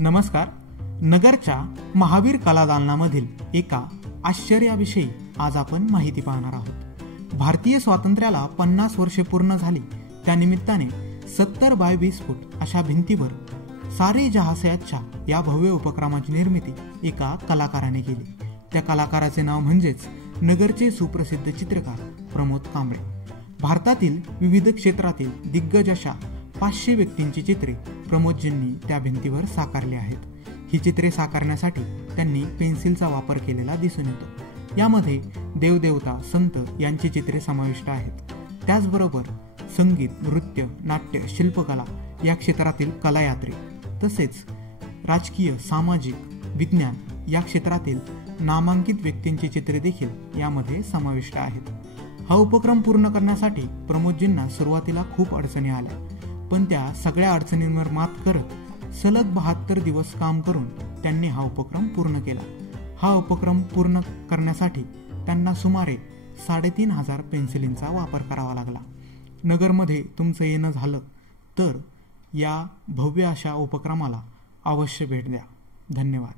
नमस्कार. नगरच्या महावीर कलादालनामधील एका आश्चर्याविषयी आज आपण माहिती पाहणार आहोत. भारतीय स्वातंत्र्याला 50 वर्षे पूर्ण झाली. त्यानिमित्ताने 70 बाय 20 फूट अशा भिंतीवर सारे जहां से अच्छा या भव्य उपक्रमाची निर्मिती एका कलाकाराने केली. त्या कलाकाराचे नाव म्हणजेच नगरचे सुप्रसिद्ध चित्रकार प्रमोद कांबळे. भारतातील विविध क्षेत्रातील दिग्गज अशा 500 व्यक्तींची चित्रे प्रमोदजींनी त्या भिंतीवर साकारली आहेत. ही चित्रे साकारण्यासाठी त्यांनी पेन्सिलचा वापर केलेला दिसून येतो. यामध्ये देवदेवता, संत यांची चित्रे समाविष्ट आहेत. त्याचबरोबर संगीत, नृत्य, नाट्य, शिल्पकला या क्षेत्रातील कलायात्री तसेच राजकीय, सामाजिक, विज्ञान या क्षेत्रातील नामांकित व्यक्तींची चित्रे देखील यामध्ये समाविष्ट आहेत. हा उपक्रम पूर्ण करण्यासाठी प्रमोदजींना सुरुवातीला खूप अडचणी आल्या, पण त्या सगळ्या अडचणींवर मात करत सलग 72 दिवस काम करून त्यांनी हा उपक्रम पूर्ण केला. हा उपक्रम पूर्ण करण्यासाठी त्यांना सुमारे 3500 पेन्सिलींचा वापर करावा लागला. नगरमध्ये तुमचं येणं झालं तर या भव्य अशा उपक्रमाला अवश्य भेट द्या. धन्यवाद.